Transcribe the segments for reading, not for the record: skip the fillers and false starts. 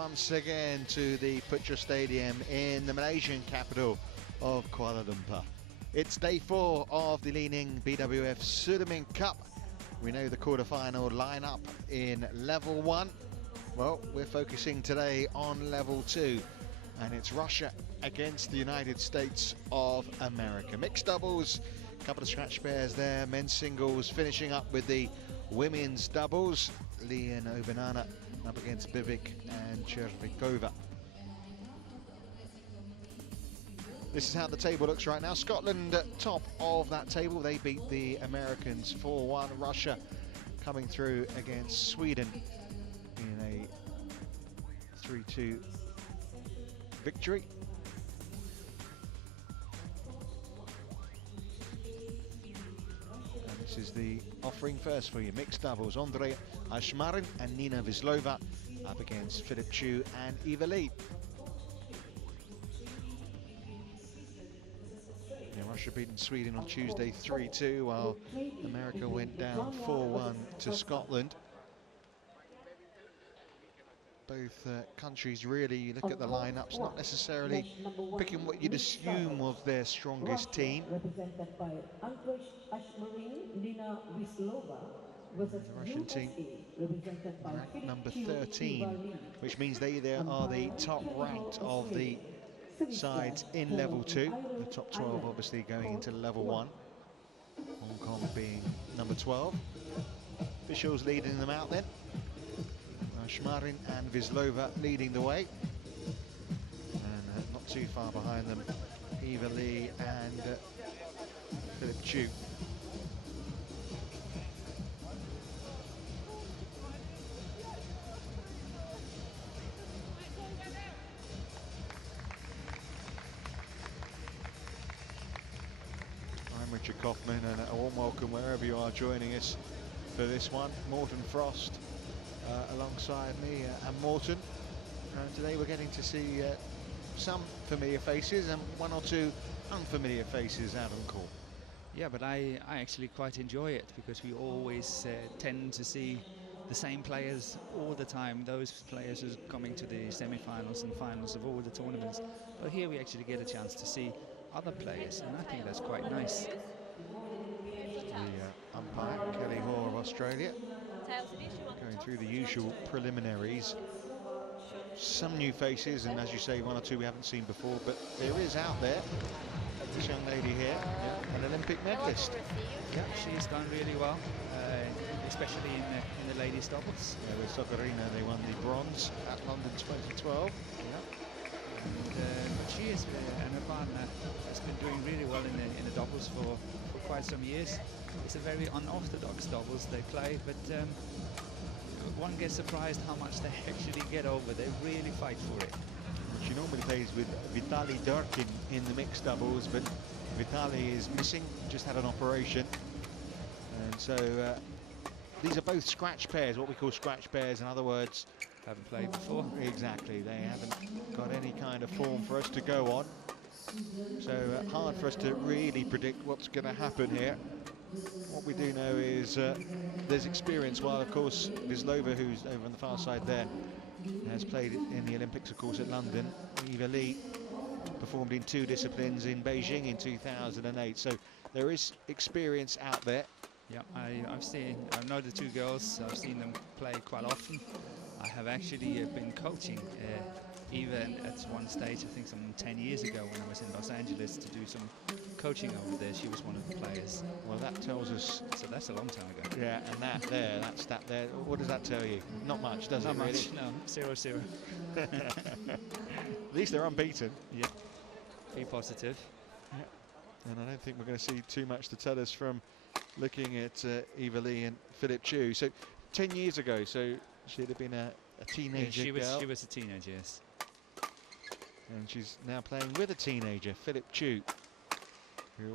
once again to the Putra Stadium in the Malaysian capital of Kuala Lumpur. It's day 4 of the Li-Ning BWF Sudirman Cup. We know the quarter-final lineup in level 1. Well, we're focusing today on level 2, and it's Russia against the United States of America. Mixed doubles, a couple of scratch pairs there, men's singles finishing up with the women's doubles. Li and Obanana up against Bivic and Chervikova. This is how the table looks right now. Scotland at top of that table. They beat the Americans 4-1. Russia coming through against Sweden in a 3-2 victory. And this is the offering first for you. Mixed doubles. Andrej, A.Ashmarin and N.Vislova up against Phillip and Li-Ning. Russia beating Sweden on Tuesday 3-2, while America went down 4-1 to Scotland. Both countries really, you look at the lineups, not necessarily picking what you'd assume of their strongest team. Represented by Andrej, A.Ashmarin, N.Vislova, The Russian team ranked number 13, which means they are the top ranked of the sides in level 2. The top 12 obviously going into level 1. Hong Kong being number 12. Officials leading them out then. A.Ashmarin and Vislova leading the way. And not too far behind them, Li-Ning and Phillip. I'm Richard Kaufman, and a warm welcome wherever you are joining us for this one. Morten Frost alongside me and Morten. Today we're getting to see some familiar faces and one or two unfamiliar faces out on court. Yeah, but I actually quite enjoy it, because we always tend to see the same players all the time, those players who are coming to the semi-finals and finals of all the tournaments. But here we actually get a chance to see other players, and I think that's quite nice. The umpire, Kelly Hoare of Australia, going through the usual preliminaries. Some new faces, and as you say, one or two we haven't seen before, but there is out there this young lady here, an Olympic medalist. Yeah, she's done really well, especially in the ladies doubles. Yeah, with Sudirman, they won the bronze at London 2012. But she is, and her partner has been doing really well in the doubles for quite some years. It's a very unorthodox doubles they play, but one gets surprised how much they actually get over. They really fight for it. She normally plays with Vitaly Durkin in the mixed doubles, but Vitaly is missing, just had an operation. And so these are both scratch pairs, what we call scratch pairs. In other words, haven't played before. Exactly, they haven't got any kind of form for us to go on. So hard for us to really predict what's going to happen here. What we do know is there's experience, while of course Vislova, who's over on the far side there, has played in the Olympics, of course, at London. Li-Ning performed in 2 disciplines in Beijing in 2008. So there is experience out there. Yeah, I know the 2 girls. I've seen them play quite often. I have actually been coaching Eva at one stage, I think some 10 years ago, when I was in Los Angeles to do some coaching over there. She was one of the players. Well, that tells us... So that's a long time ago. Yeah, and that there, what does that tell you? Not much, does it, really? Not much, no. 0-0. At least they're unbeaten. Yeah, be positive. Yeah. And I don't think we're going to see too much to tell us from looking at Li-Ning and Phillip. So 10 years ago, so she'd have been a teenager girl. She was a teenager, yes. And she's now playing with a teenager, Phillip, who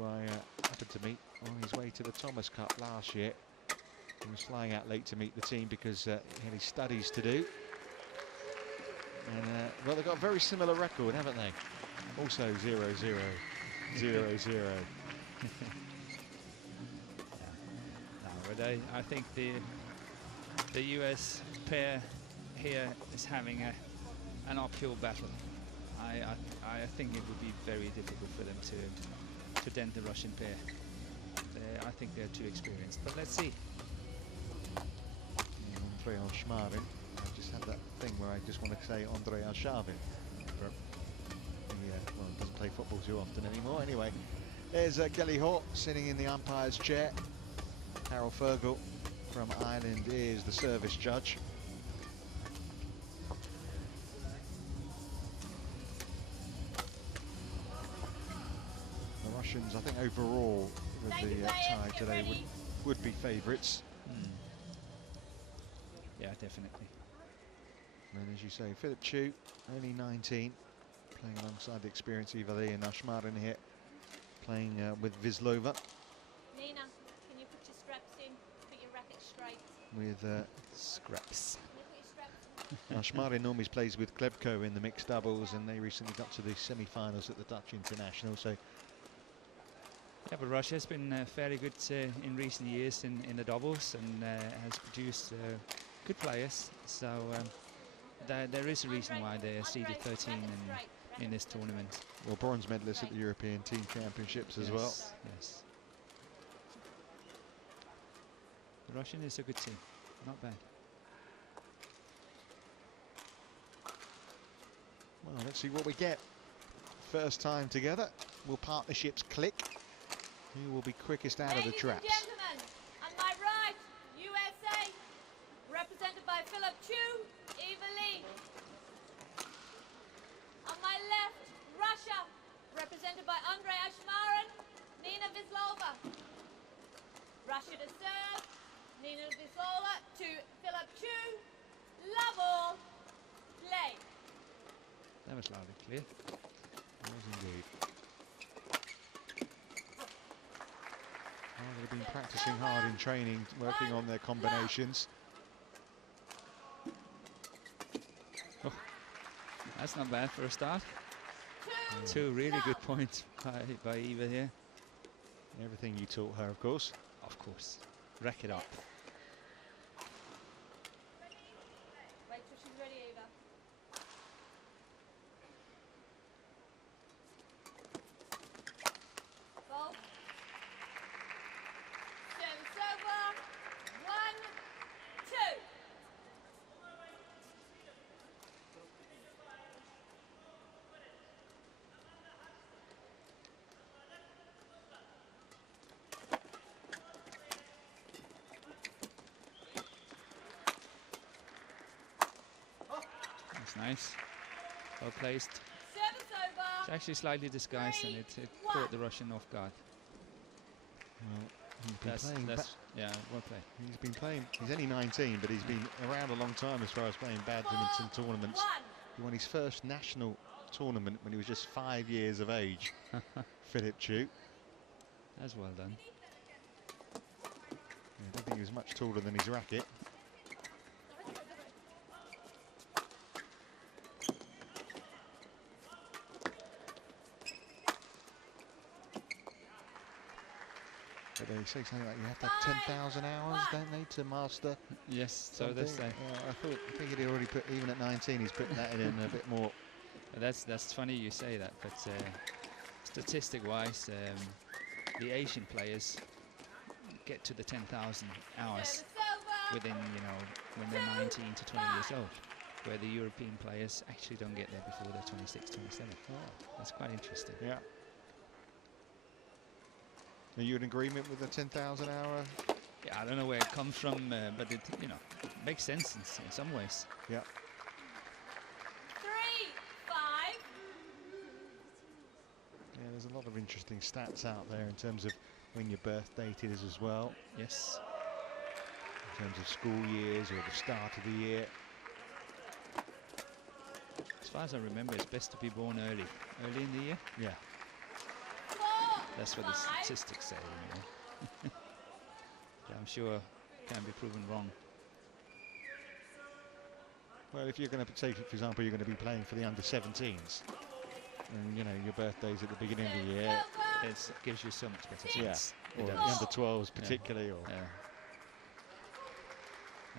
I happened to meet on his way to the Thomas Cup last year. He was flying out late to meet the team because he had his studies to do. And well, they've got a very similar record, haven't they? Also 0-0, 0-0. But I think the US pair here is having a an uphill battle. I think it would be very difficult for them to dent the Russian pair. I think they're too experienced, but let's see. Andrej A.Ashmarin. I just had that thing where I just want to say Andrej A.Ashmarin, but well, doesn't play football too often anymore. Anyway, there's Gelly Hort sitting in the umpire's chair. Harold Fergal from Ireland is the service judge. The Russians, I think overall, with the tie today, would be favourites. Yeah, definitely. And as you say, Phillip Chu, only 19, playing alongside the experienced Li-Ning and A.Ashmarin here, playing with N.Vislova. Nina, can you put your straps in? Put your racket straight. With Scraps. Can you put your straps in? A.Ashmarin normally plays with Klebko in the mixed doubles, and they recently got to the semi-finals at the Dutch International. So Yeah, but Russia's been fairly good in recent years in the doubles, and has produced good players. So there is a reason why they are seeded 13 in this tournament. well, bronze medalists at the European Team Championships as well. Yes. The Russian is a good team, not bad. Well, let's see what we get. First time together. Will partnerships click? Who will be quickest out of the traps? Ladies and gentlemen, on my right, USA, represented by Phillip Chu, Ling. On my left, Russia, represented by Andrej A.Ashmarin, N.Vislova. Russia to serve, N.Vislova to Phillip Chu. Love all, play. That was loud and clear. It was indeed. Well, they've been practicing hard in training, working on their combinations. Oh, that's not bad for a start. Two really good points by Eva here. Everything you taught her, of course. Of course. Rack it up. Wait till she's ready, Eva. Ball. Service over. 1, 2. That's nice. Well placed. Service over. It's actually slightly disguised, and it caught the Russian off guard. Well, he's been playing. Yeah, well played. He's been playing. He's only 19, but he's been around a long time as far as playing badminton tournaments. 1. He won his first national tournament when he was just 5 years of age. Phillip Chu. That's well done. I don't think he was much taller than his racket. But they say something like you have to have 10,000 hours, don't they, to master? Yes, so something? they say. I think he'd already put, even at 19, he's putting that in a bit more. That's funny you say that, but statistic-wise, the Asian players get to the 10,000 hours Service over. within, when they're 19 to 20 years old, where the European players actually don't get there before they're 26, 27. Oh. That's quite interesting. Yeah. Are you in agreement with the 10,000 hour? Yeah, I don't know where it comes from, but it, makes sense in some ways. Yeah. 3, 5. Yeah, there's a lot of interesting stats out there in terms of when your birth date is as well, Yes. in terms of school years or the start of the year. As far as I remember, it's best to be born early in the year. Yeah. 4, That's what the 5. statistics say. I'm sure can be proven wrong. Well, if you're going to say, for example, you're going to be playing for the under-17s, and your birthday's at the beginning of the year, It gives you so much better yeah, chance. or It the does. under-12s particularly, or Yeah.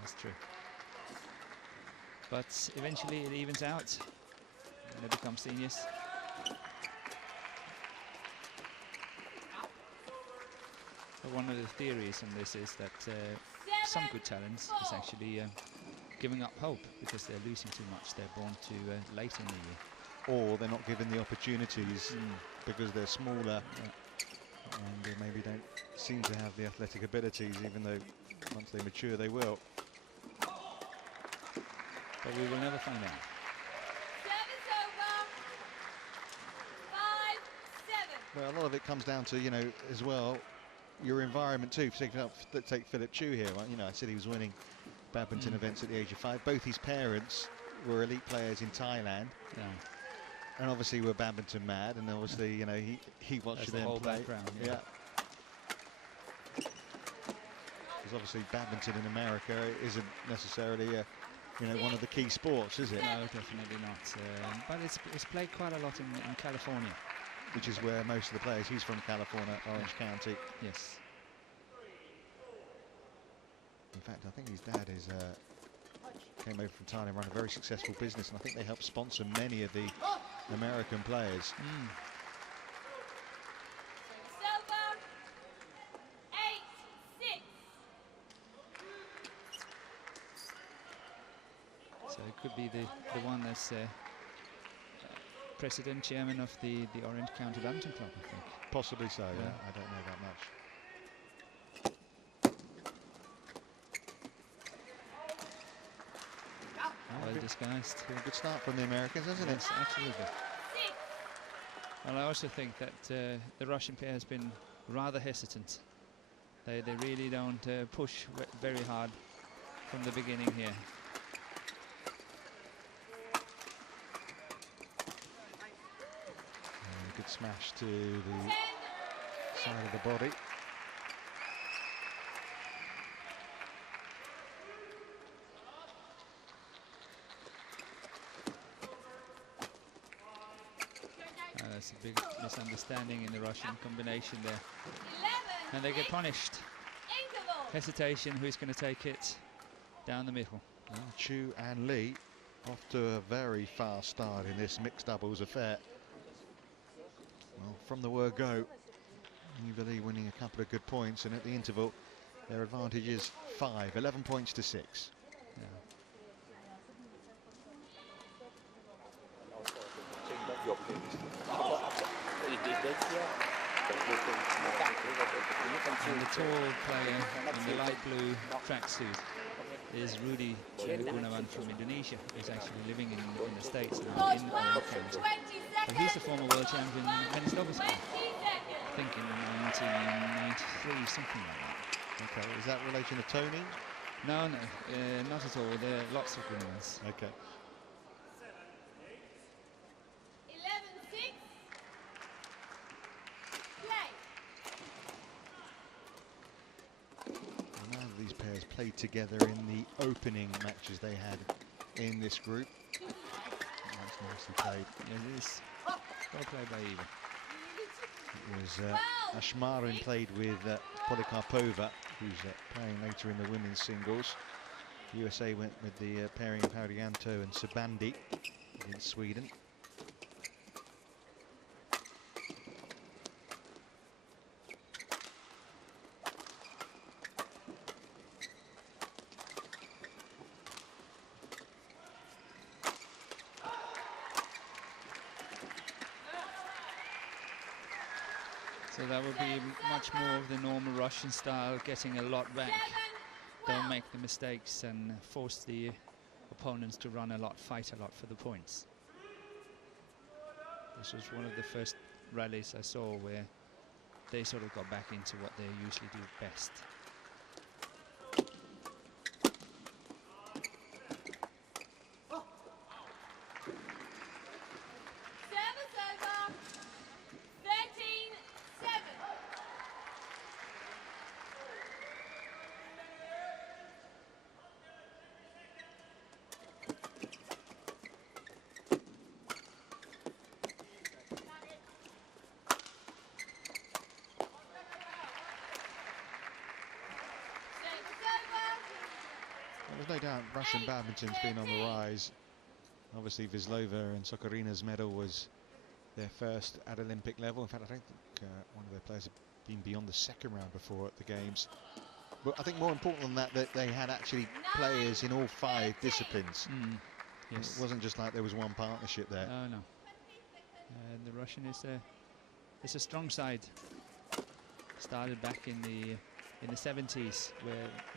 That's true. but eventually it evens out and they become seniors. But one of the theories on this is that some good talents is actually giving up hope because they're losing too much. They're born too late in the year. Or they're not given the opportunities because they're smaller and they maybe don't seem to have the athletic abilities, even though once they mature they will. But we will never find out. Service over. 5-7. Well, a lot of it comes down to, you know, as well, your environment too. Take Phillip Chu here, right? You know, I said he was winning badminton events at the age of 5. Both his parents were elite players in Thailand. Yeah. And obviously we're badminton mad, and obviously, you know, he watched them whole play. Background, yeah. Because obviously badminton in America isn't necessarily you know, one of the key sports, is it? No, definitely not. But it's played quite a lot in California. Which is where most of the players, he's from California, Orange County. Yes. In fact, I think his dad is came over from Thailand, run a very successful business, and I think they help sponsor many of the American players. Service over. 8-6. So it could be the one that's president, chairman of the Orange County Badminton Club, I think. Possibly so, yeah. I don't know that much. Well disguised. Good start from the Americans, hasn't it? Yes, absolutely. 6. Well, I also think that the Russian pair has been rather hesitant. They really don't push very hard from the beginning here. Good smash to the side of the body. That's a big misunderstanding in the Russian combination there. 11. And they get punished. Interval. Hesitation, who's going to take it down the middle. Well, Chu and Li off to a very fast start in this mixed doubles affair. Well, from the word go, Li winning a couple of good points, and at the interval, their advantage is 5, 11 points to 6. And the tall player in the light blue tracksuit is Rudy Gunawan from Indonesia, who's actually living in the States now, in Orange County. 20 And he's the former world champion in N.Vislova, 20 I seconds. think in 1993, something like that. Okay, is that relation to Tony? No, not at all. There are lots of Gunawans. Okay. 11-6. Play. Well, none of these pairs played together in the opening matches they had in this group. That's nicely played. It is well played by Eva. It was A.Ashmarin played with Polikarpova, who's playing later in the women's singles. USA went with the pairing of Haryanto and Sabandi against Sweden. So that would be much more of the normal Russian style, getting a lot back. Don't make the mistakes and force the opponents to run a lot, fight a lot for the points. This was one of the first rallies I saw where they sort of got back into what they usually do best. Service over. 13-7. There's no doubt Russian badminton's been on the rise. Obviously, Vislova and Sokorina's medal was their first at Olympic level. In fact, I don't think one of their players had been beyond the second round before at the Games. But I think more important than that, that they had actually players in all 5 disciplines. Yes. It wasn't just like there was one partnership there. Oh, no. The Russian is a strong side. Started back in the 70s, where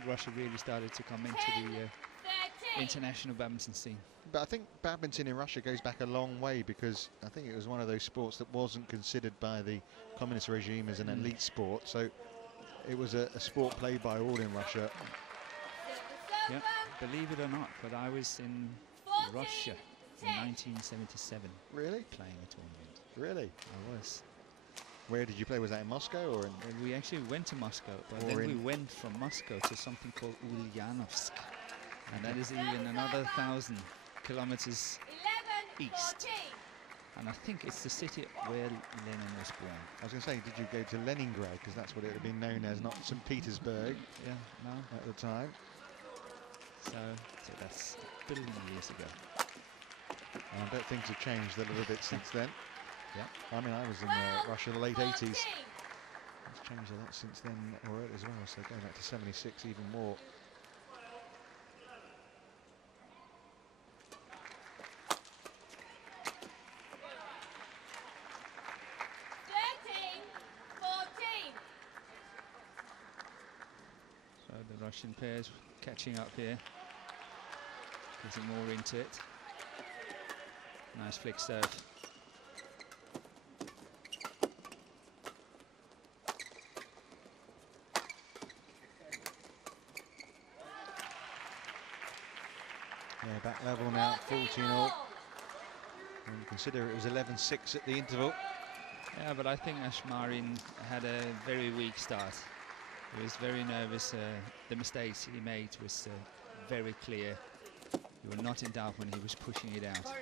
Russia really started to come into the international badminton scene. But I think badminton in Russia goes back a long way, because I think it was one of those sports that wasn't considered by the communist regime as an elite sport. So it was a sport played by all in Russia. Yep, believe it or not, but I was in Russia in 1977. Really? Playing a tournament. Really? I was. Where did you play? Was that in Moscow or in? We actually went to Moscow, but then we went from Moscow to something called Ulyanovsk, and that is even another 1,000 kilometers east. And I think it's the city where Lenin was born. I was going to say, did you go to Leningrad? Because that's what it had been known as, not St. Petersburg. Yeah, no. At the time. So that's a billion years ago. And I bet things have changed a little bit since then. Yeah. I mean, I was in Russia in the late 80s. It's changed a lot since then already as well. So going back to 76, even more. So the Russian pairs catching up here. Getting more into it. Nice flick serve. Yeah, back level now, 14-all. And consider it was 11-6 at the interval. Yeah, but I think A.Ashmarin had a very weak start. He was very nervous. The mistakes he made was very clear. You were not in doubt when he was pushing it out.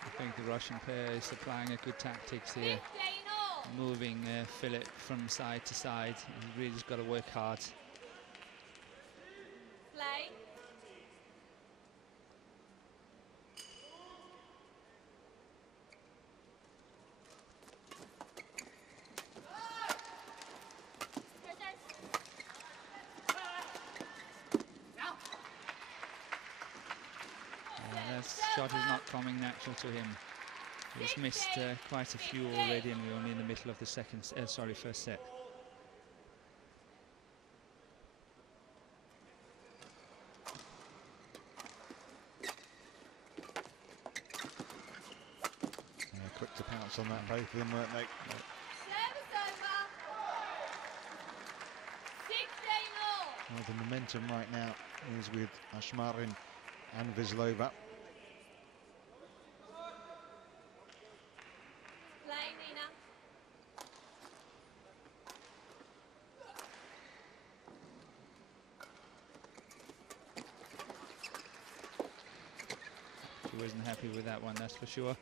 I think the Russian pair is applying a good tactics here, moving Phillip from side to side. He's really just got to work hard. Shot is not coming natural to him. He's missed quite a few already, and we're only in the middle of the first set. Quick to pounce on that, both of them, weren't they? Well, the momentum right now is with A.Ashmarin and Vislova. She wasn't happy with that one, that's for sure.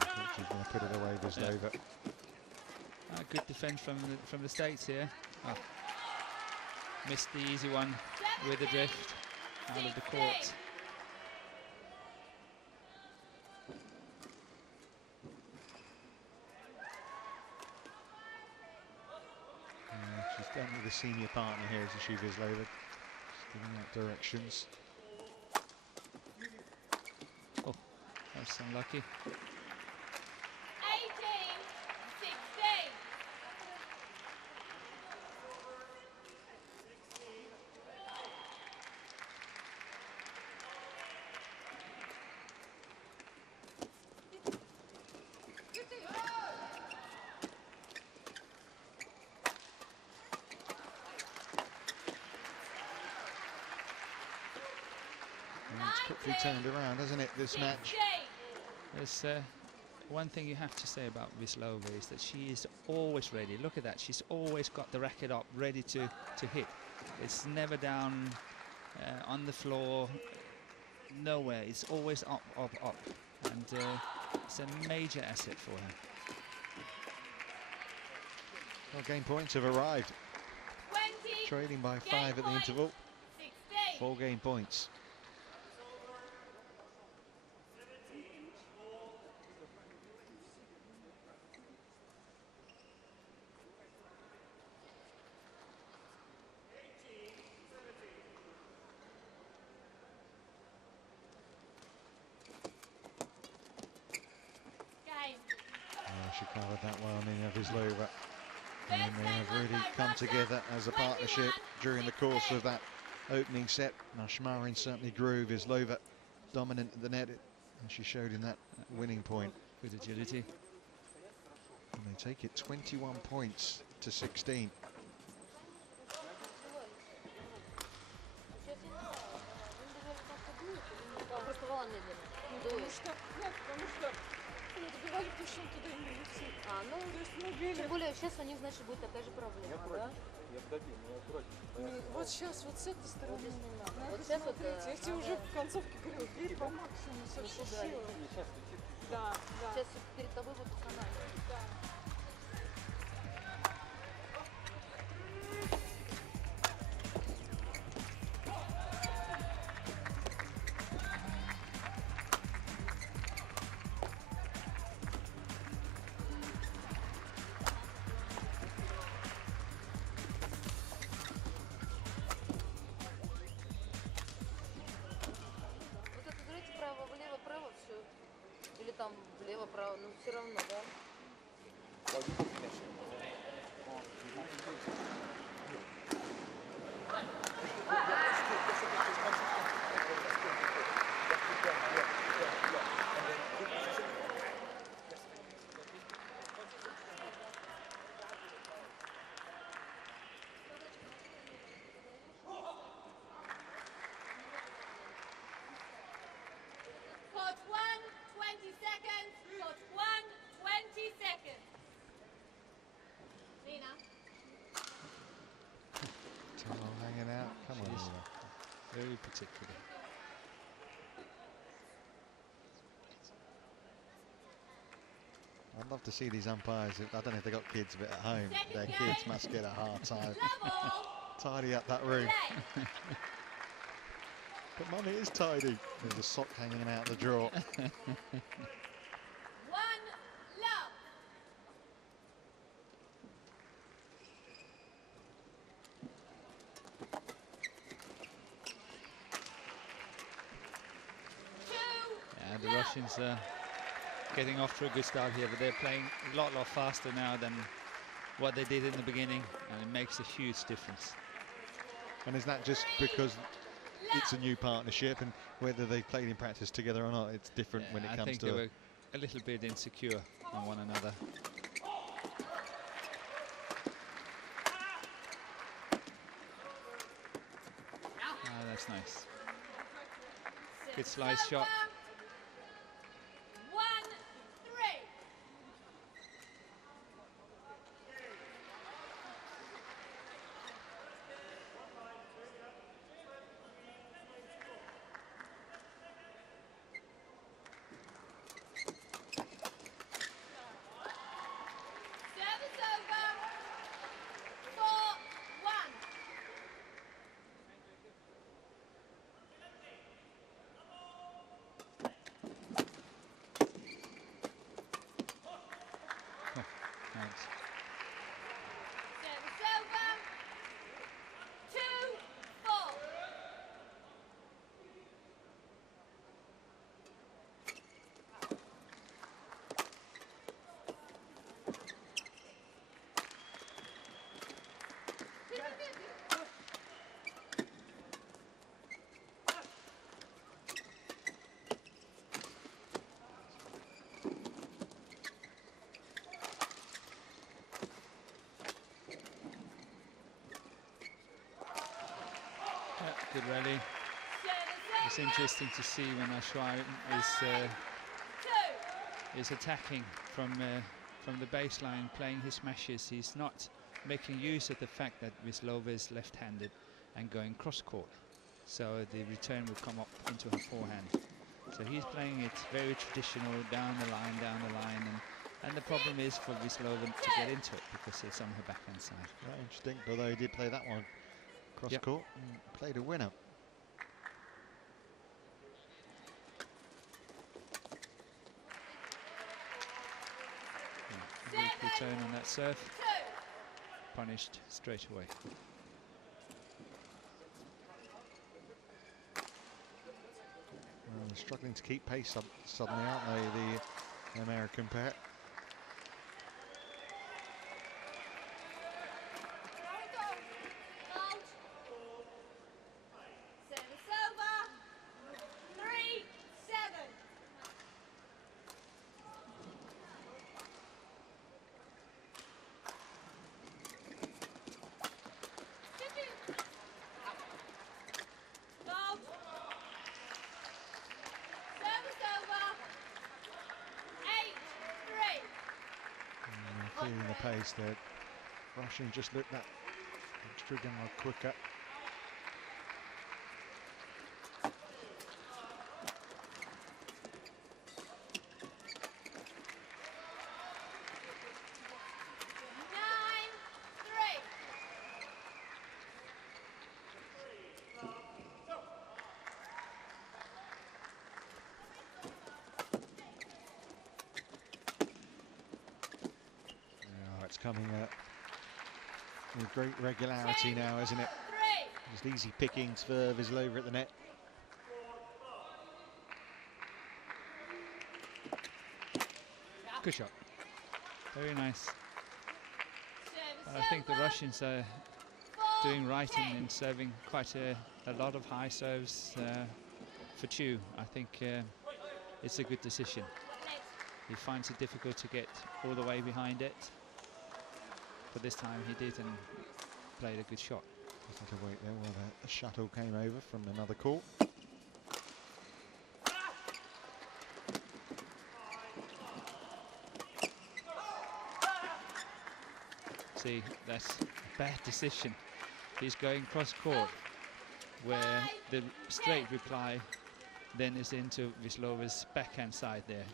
I think she's going to put it away, Vislova. Yeah. Good defense from the States here. Oh. Missed the easy one with the drift out of the court. She's definitely the senior partner here, isn't she, Vislova? She's giving out directions. Oh, that's unlucky. quickly turned around, hasn't it, this match? There's one thing you have to say about Vislova is that she is always ready. Look at that, she's always got the racket up, ready to hit. It's never down on the floor, nowhere. It's always up, up, up. And it's a major asset for her. Well, game points have arrived. 20. Trailing by 5 at the interval. 4 game points. She covered that well, N.Vislova. And they have really come together as a partnership during the course of that opening set. A.Ashmarin certainly grew. Vislova dominant at the net, and she showed in that winning point. With agility. And they take it 21 points to 16. Тем более сейчас у них, значит, будет такая же проблема, да? Вот сейчас вот с этой стороны не надо. Вот сейчас вот, я тебе уже в концовке говорю, бей по максимуму со всей силы. Да, да. Сейчас перед тобой будет канал. Там влево-право, но все равно, да? Hanging out. Come on, very particular. I'd love to see these umpires. I don't know if they've got kids, but at home, their kids must get a hard time. Tidy up that room. But Mummy is tidy. There's a sock hanging out the drawer. The Russians are getting off to a good start here, but they're playing a lot faster now than what they did in the beginning, and it makes a huge difference. And is that just because it's a new partnership, and whether they've played in practice together or not, it's different when it comes to... I think they were a little bit insecure on one another. Ah, that's nice. Good slice shot. Good rally. It's interesting to see when A.Ashmarin is attacking from the baseline, playing his smashes. He's not making use of the fact that Vislova is left-handed and going cross-court. So the return will come up into her forehand. So he's playing it very traditional, down the line, and the problem is for Vislova to get into it because it's on her backhand side. Very interesting, although he did play that one cross-court and played a winner. Weak return on that serve, punished straight away. Well, they're struggling to keep pace suddenly, aren't they, the American pair? Feeling the pace there. Russian just looked that extra more quicker. Coming with great regularity now, isn't it? Just easy pickings for Vislova at the net. Good shot. Very nice. I think the Russians are doing right in serving quite a lot of high serves for Chu. I think it's a good decision. He finds it difficult to get all the way behind it. But this time he did and played a good shot. Just had to wait there while the shuttle came over from another court. See, that's a bad decision. He's going cross-court, where the straight reply then is into Vislova's backhand side there.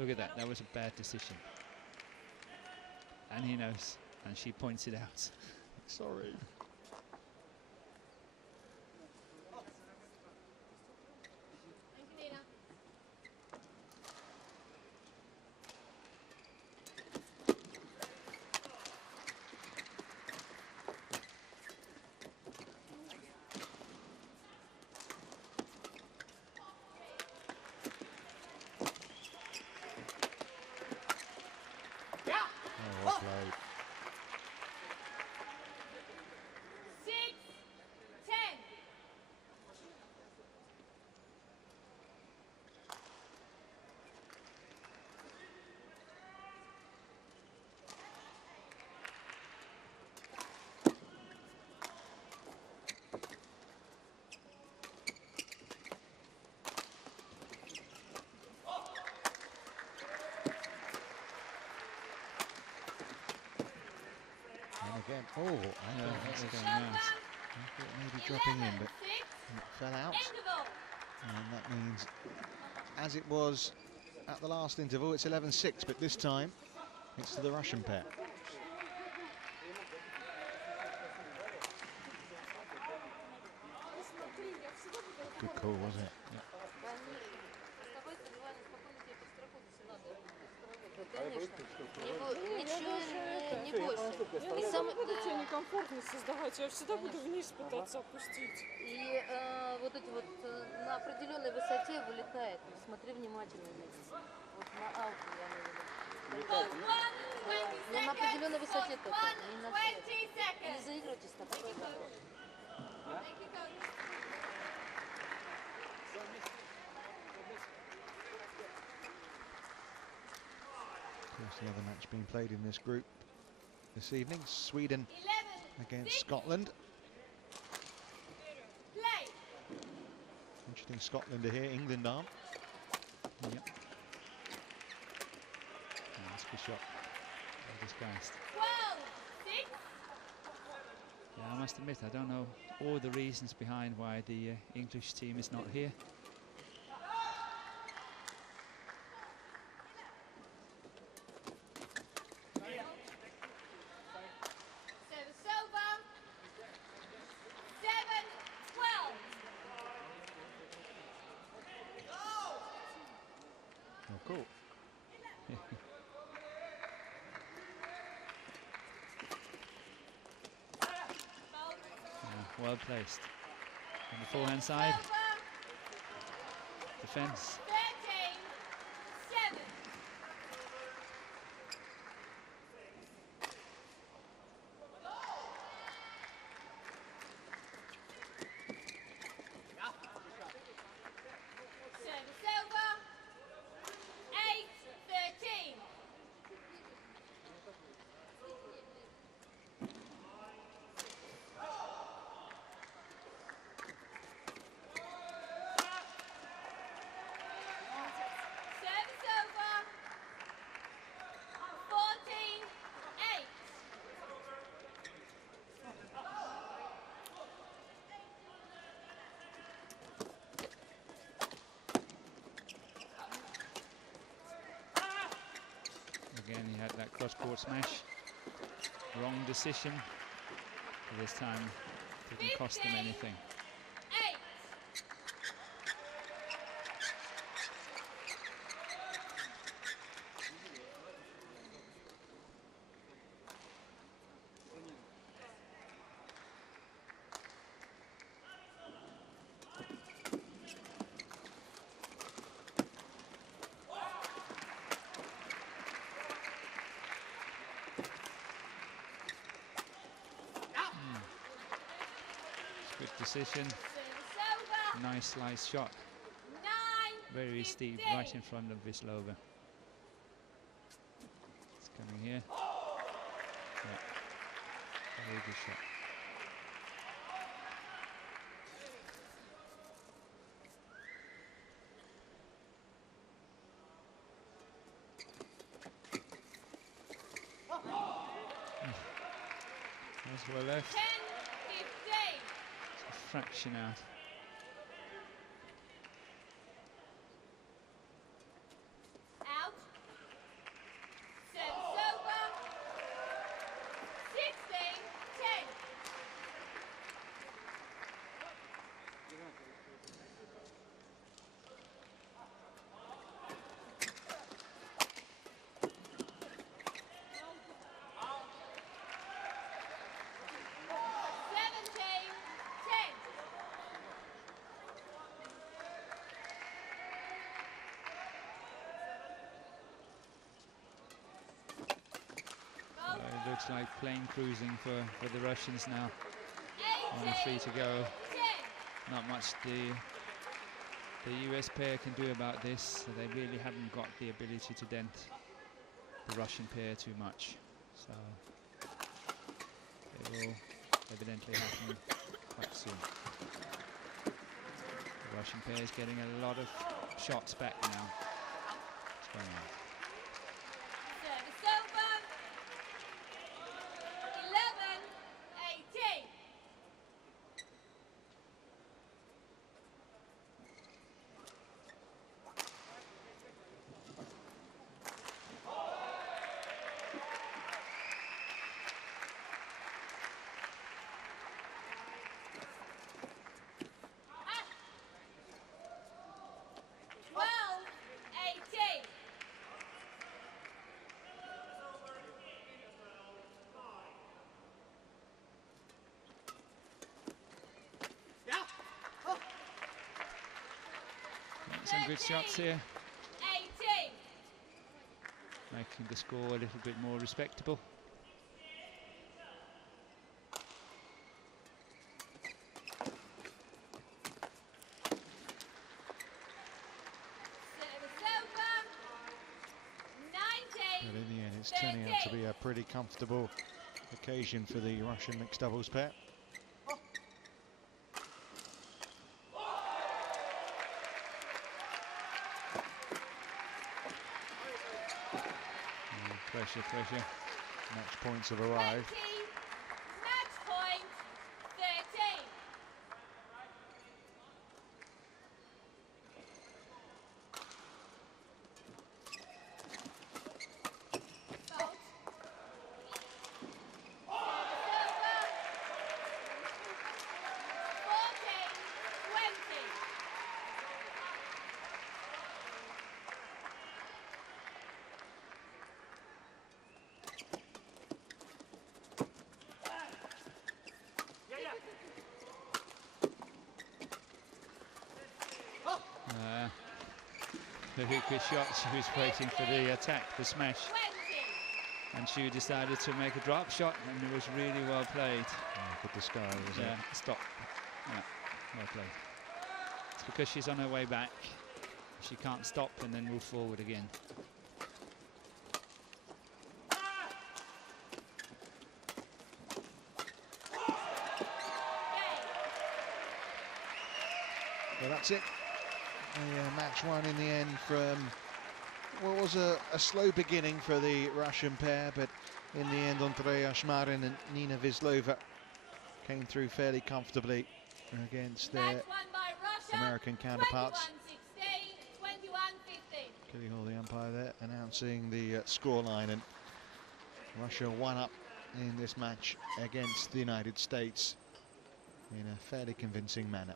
Look at that, that was a bad decision. And he knows. And she points it out. Sorry. Oh, well played. Again. Oh, I thought that's that was going out. I thought maybe dropping in, but it fell out. And that means, as it was at the last interval, it's 11-6, but this time it's to the Russian pair. Good call, wasn't it? Yeah. Я не буду тебе некомфортность создавать, я всегда буду вниз пытаться опустить. И вот эти вот на определенной высоте вылетает. Смотри внимательно. Вот на ауте я имею в виду. Но на определенной высоте только, не на всех. Не заигрывайтесь так. The other match being played in this group this evening, Sweden against Scotland. And Interesting, Scotland are here, England aren't. Yep. Oh, that's a good shot. Disguised. 12-6. Yeah, I must admit, I don't know all the reasons behind why the English team is not here. Service over. 7-12. Oh, cool. Well placed. On the forehand side, defence. 13-7. Service over. 8-13. Service over. 14-8. Again, he had that cross-court smash. Wrong decision. But this time, didn't cost him anything. 8. Good decision. Service over. Nice slice shot. 9-15. Very steep, right in front of Vislova. It's coming here. Yeah. Very good shot. That's well left. 10-15. It's a fraction out. Out. Service over. 16-10. It looks like plane cruising for the Russians now. Only 3 to go. Not much the US pair can do about this. So they really haven't got the ability to dent the Russian pair too much. So it will evidently happen quite soon. The Russian pair is getting a lot of shots back now. What's going on? Service over. 11-18. Ah. 12-18. Some good shots here, 18. making the score a little bit more respectable. Service over. 19. But in the end, it's turning out to be a pretty comfortable occasion for the Russian mixed doubles pair. the pressure. Match points have arrived. 20, match point 13. Fault. The hooker shot, she was waiting for the attack, the smash, 20. and she decided to make a drop shot, and it was really well played. Good disguise, was Yeah, it? stop. Yeah, well played. It's because she's on her way back. She can't stop and then move forward again. Well, that's it. Match one in the end from what was a slow beginning for the Russian pair, but in the end, A.Ashmarin and N.Vislova came through fairly comfortably against their Match won by Russia, American counterparts. 21-16, 21-15. Kelly Hall, the umpire there, announcing the scoreline, and Russia won up in this match against the United States in a fairly convincing manner.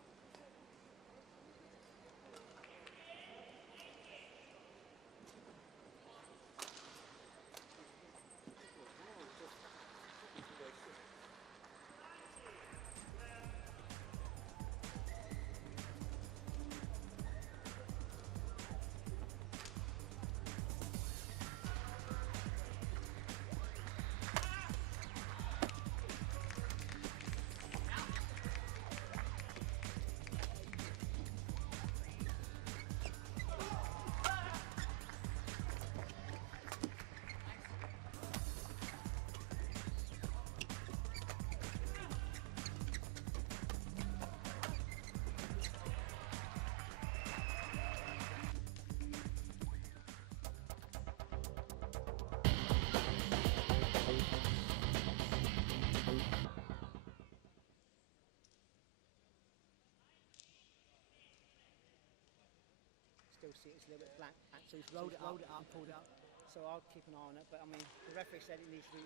Still see it's a little bit flat, so he's rolled it up, pulled it up. So I'll keep an eye on it. But I mean, the referee said it needs to be,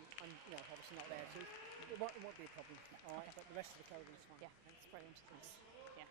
obviously not there. So it won't be a problem. All right, but the rest of the clothing is fine. Yeah, that's brilliant. Thanks. Yeah.